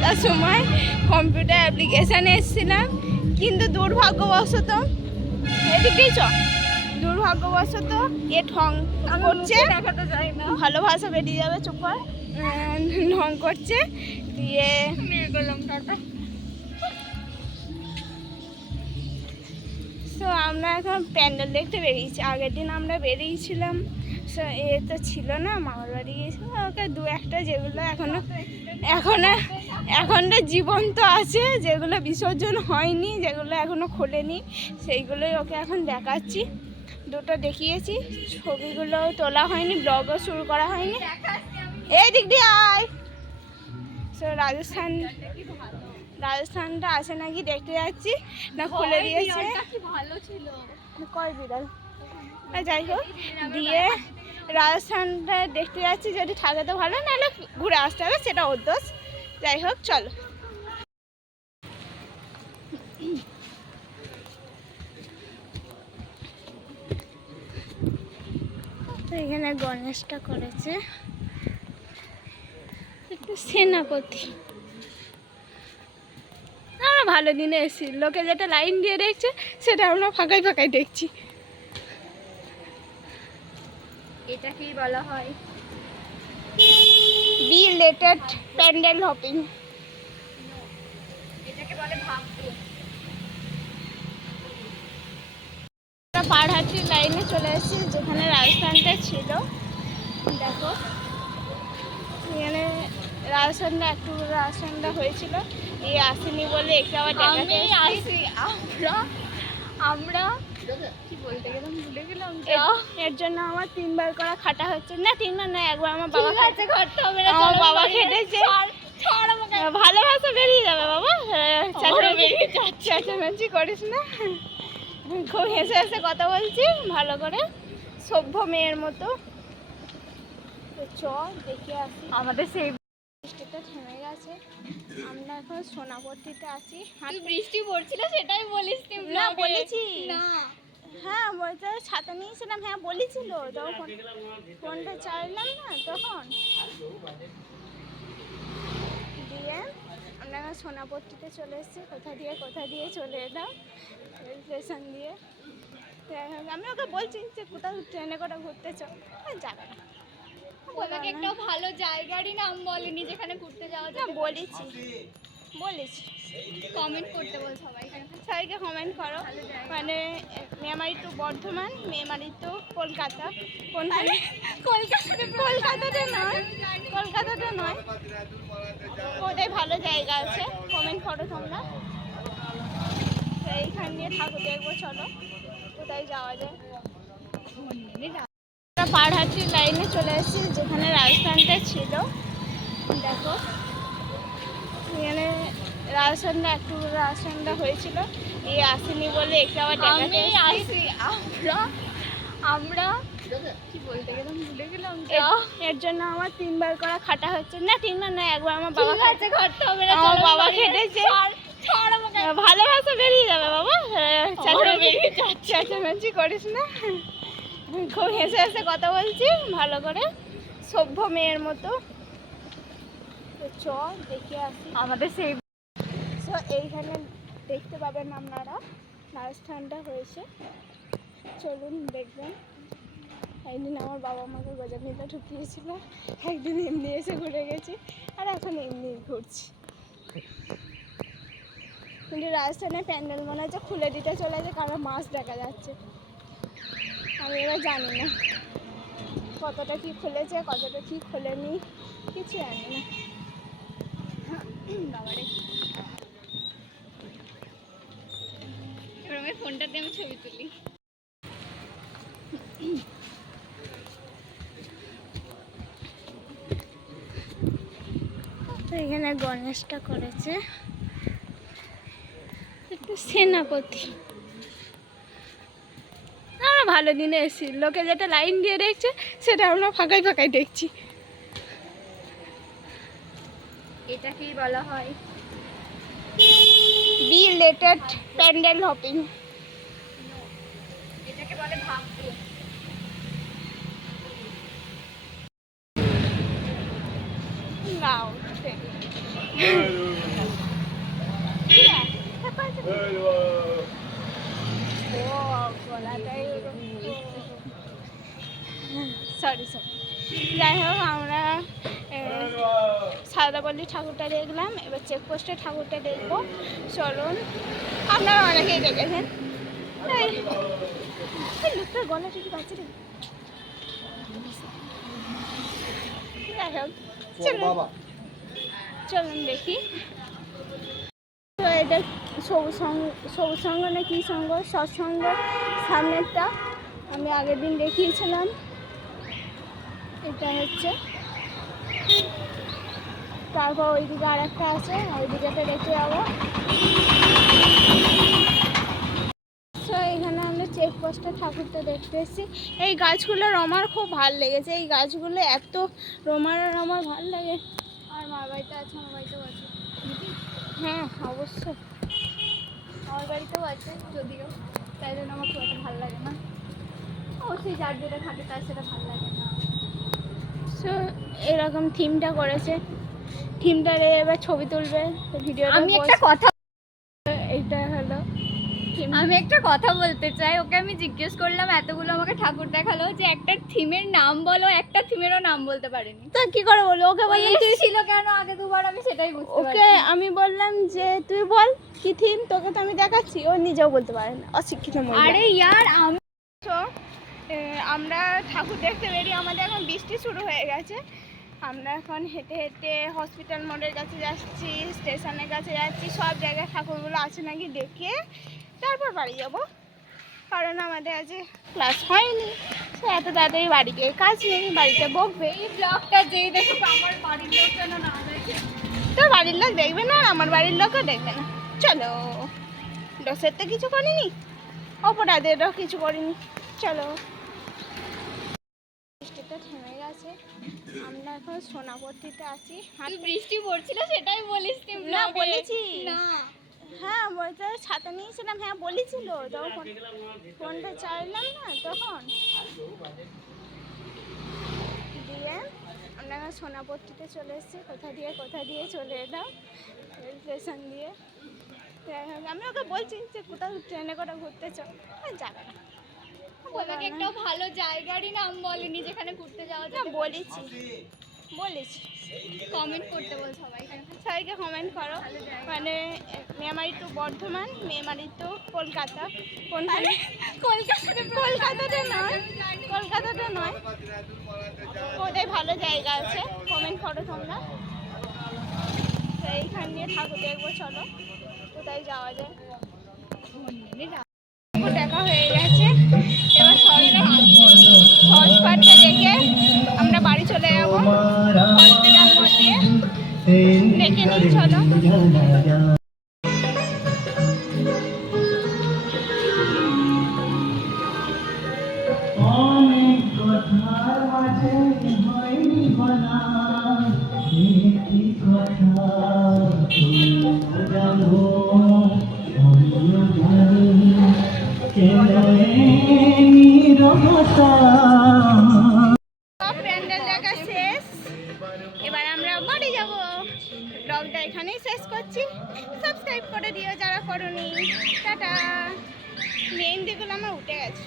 7টার সময় কম্পিউটার অ্যাপ্লিকেশানে এসেছিলাম, কিন্তু দুর্ভাগ্যবশত এদিকেই দুর্ভাগ্যবশত এ ঢং করছে, দেখাতে চাই না, ভালো ভাষা বেরিয়ে যাবে, চুপ কর, ঢং করছে দিয়ে তো আমরা এখন প্যান্ডেল দেখতে বেরিয়েছি। আগের দিন আমরা বেরিয়েছিলাম, এ তো ছিল না, মামার বাড়ি গিয়েছিলাম, ওকে দু একটা যেগুলো এখনো জীবন্ত আছে, যেগুলো বিসর্জন হয়নি, যেগুলো এখনো খোলেনি, সেইগুলোই ওকে এখন দেখাচ্ছি। দুটো দেখিয়েছি, ছবিগুলো তোলা হয়নি, ব্লগও শুরু করা হয়নি। এই দিক দিয়ে আয়। তো রাজস্থানটা আছে নাকি দেখতে যাচ্ছি, না খুলে দিয়েছে, ভালো ছিল কয় বিড়াল, যাই হোক দিয়ে রাজস্থানটা দেখতে যাচ্ছি, যদি থাকে তো ভালো, নাহলে ঘুরে আসতে হবে, সেটা ওর দোষ। যাই হোক চলো। এখানে গণেশটা করেছে একটু সেনাপতি। আমরা ভালো দিনে এসেছি, লোকে যেটা লাইন দিয়ে দেখছে সেটা আমরা ফাঁকাই ফাঁকাই দেখছি। এটা কি বলা হয়? Belated pandal hopping. এটাকে বলে ভাগ্য। পাড়হাটির লাইনে চলে এসেছি, যেখানে রাজস্থানটা ছিল। দেখো এখানে রাজস্থানটা হয়েছিল, এই আসেনি বলে একটু আবার দেখাতে আসছি। আমরা কি বলতে গেলাম, ভুলে গেলাম। এর জন্য আমার 3বার করা খাটা হচ্ছে, না 3বার না, একবার আমার বাবা ঘরটা হবে না, আমার বাবা খেটেছে, ভালো ভাষা বেরিয়ে যাবে বাবা, চেঁচামেচি করিস না, খুব হেসে হেসে কথা বলছি ভালো করে, সভ্য মেয়ের মতো। চ দেখে আসি। আমাদের সেই বৃষ্টিটা থেমে গেছে, আমরা এখন সোনাপট্টিতে আছি। বৃষ্টি পড়ছিল সেটাই বলিস না বলেছি না, হ্যাঁ বলতে ছাতা নিয়েছিলাম, হ্যাঁ বলেছিল, তখন ফোনটা চাইলাম না তখন দিয়ে আমরা এখন সোনাপট্টিতে চলে এসেছি। কোথা দিয়ে চলে এলাম, স্টেশন দিয়ে। আমি ওকে বলছি যে কোথাও ট্রেনে করে ঘুরতে চল, যাবে না। আমাকে একটা ভালো জায়গারই নাম বলেনি যেখানে ঘুরতে যাওয়া যায়। বলেছি কমেন্ট করতে বল সবাইকে কমেন্ট করো, মানে মেমারি টু বর্ধমান, মেমারি টু কলকাতা, কোনখানে কলকাতাটা নয়, কোথায় ভালো জায়গা আছে কমেন্ট করো তোমরা। তো এইখান নিয়ে ঠাকুর দেখবো, চলো কোথায় যাওয়া যায়। পাড়হাটির লাইনে চলে এসেছি, যেখানে রাজস্থানটা ছিল। দেখো এখানে রাজস্থানটা হয়েছিল, এই আসেনি বলে একটু আবার দেখাতে আসছি। আমরা কি বলতে গেলাম, ভুলে গেলাম। এর জন্য আমার 3বার করা খাটা হচ্ছে, না 3বার না, একবার আমার বাবা ঘরটা হবে না, আমার বাবা খেটেছে, ভালো ভাষা বেরিয়ে যাবে বাবা, চেঁচামেচি করিস না, খুব হেসে হেসে কথা বলছি ভালো করে, সভ্য মেয়ের মতো। চ দেখে আসি। আমাদের সেই এইখানে দেখতে পাবেন আপনারা রাজস্থানটা হয়েছে, চলুন দেখবেন। একদিন আমার বাবা আমাকে গজানিতে ঢুকিয়েছিল, একদিন এমনি এসে ঘুরে গেছি, আর এখন এমনি ঘুরছি। কিন্তু রাজস্থানের প্যান্ডেল মনে হচ্ছে খুলে দিতে চলেছে, কারণ মাছ দেখা যাচ্ছে। আমি এবার জানি না কতটা কি খুলেছে, কতটা কি খোলেনি, কিছু জানি না। বাবারে, এবার আমি ফোনটা দিয়ে আমি ছবি তুলি। এখানে গণেশটা করেছে একটু সেনাপতি। আমরা ভালো দিনে এসেছি, লোকে যেটা লাইন দিয়ে দেখছে সেটা আমরা ফাঁকাই ফাঁকাই দেখছি। এটা কি বলা হয়? Belated pandal hopping. এটাকে বলে ভাগ্য। নাও সরি যাই হোক আমরা সারদাপল্লী ঠাকুরটা দেখলাম, এবার চেকপোস্টের ঠাকুরটা দেখবো। চলুন, আপনারা অনেকেই দেখেছেন। লোকটার গলাটা কি বাচ্চা রে? যাই হোক চলুন দেখি। তো এটা সবুজ সঙ্গ না কি সঙ্গ, সৎসঙ্গ সামনেরটা আমি আগের দিন দেখিয়েছিলাম। এটা হচ্ছে, তারপর ওইদিকে আর একটা আছে, ওইদিকেটা দেখতে যাবো। তো এখানে আমরা চেকপোস্টের ঠাকুরটা দেখতে এসেছি। এই গাছগুলোর আমার খুব ভালো লেগেছে, এই গাছগুলো এত আমার ভালো লাগে। আর মার বাড়িতে আছে, আমার বাড়িতেও আছে। হ্যাঁ অবশ্যই, আমার বাড়িতেও আছে যদিও, তাই জন্য আমার খুব একটা ভালো লাগে না। অবশ্যই যার যেটা থাকে তার সেটা ভালো লাগে না। সো এরকম থিমটা করেছে, থিমটারে এবার ছবি তুলবে, ভিডিওটা আমি একটা কথা এইটা হলো theme। আমি একটা কথা বলতে চাই। ওকে আমি জিজ্ঞেস করলাম, এতগুলো আমাকে ঠাকুর দেখালো, যে একটা থিমের নাম বলো, একটা থিমেরও নাম বলতে পারেনি। তো কি করে বলবো? ওকে বললাম তুই, ছিল কেন আগে দুবার, আমি সেটাই বুঝতে ওকে পারছি। আমি বললাম যে তুই বল কি থিম, তোকে তো আমি দেখাচ্ছি, ও নিজেও বলতে পারে না, অশিক্ষিত মহিলা। আরে ইয়ার, আমি তো আমরা ঠাকুর দেখতে বেরিয়ে আমাদের এখন বৃষ্টি শুরু হয়ে গেছে। আমরা এখন হেঁটে হেঁটে হসপিটাল মোড়ের কাছে যাচ্ছি, স্টেশনের কাছে যাচ্ছি, সব জায়গায় ঠাকুরগুলো আছে নাকি দেখে তারপর বাড়ি যাব, কারণ আমাদের আজ ক্লাস হয়নি। তো এত তাড়াতাড়ি বাড়ি গিয়ে কাজ নেই, বাড়িতে বকবে। এই ব্লগটা যেই দেখুক আমার বাড়ির লোক যেন না দেখে। তো বাড়ির লোক দেখবে না, আর আমার বাড়ির লোকও দেখবে না। চলো, দোষের তো কিছু করিনি, অপরাধেরও কিছু করিনি, চলো। বৃষ্টিটা থেমে গেছে, আমরা এখন সোনাপট্টিতে আছি। তুই বৃষ্টি পড়ছিল সেটাই বলিস তুই না vlog-এ। বলেছি, না হ্যাঁ বলতে ছাতা নিয়েছিলাম, হ্যাঁ বলেছিল, তখন ফোনটা চাইলাম না তখন দিয়ে আমরা এখন সোনাপট্টিতে চলে এসেছি। কোথা দিয়ে চলে এলাম, রেল স্টেশন দিয়ে। আমি ওকে বলছি যে কোথাও ট্রেনে করে ঘুরতে চল, যাবে না। ওনাকে একটা ভালো জায়গারই নাম বলেনি যেখানে ঘুরতে যাওয়া না যায়। বলেছি কমেন্ট করতে বল সবাইকে কমেন্ট করো। মানে মেমারি টু বর্ধমান, মেমারি টু কলকাতা, কোনখানে? কলকাতাতে নয়, কোথায় ভালো জায়গা আছে কমেন্ট করো তোমরা। তো এইখান দিয়ে ঠাকুর দেখবো, চলো কোথায় যাওয়া যায়। দেখা হয়ে গেছে, এবার সহজপাঠটা দেখে আমরা বাড়ি চলে যাবো। হসপিটাল মোড় দিয়ে দেখে নিই, চলো। প্যান্ডেল দেখা শেষ, এবার আমরা বাড়ি যাব। ব্লগটা এখানেই শেষ করছি, সাবস্ক্রাইব করে দিও যারা করোনি। টাটা। মেহেন্দিগুলো আমার উঠে গেছে।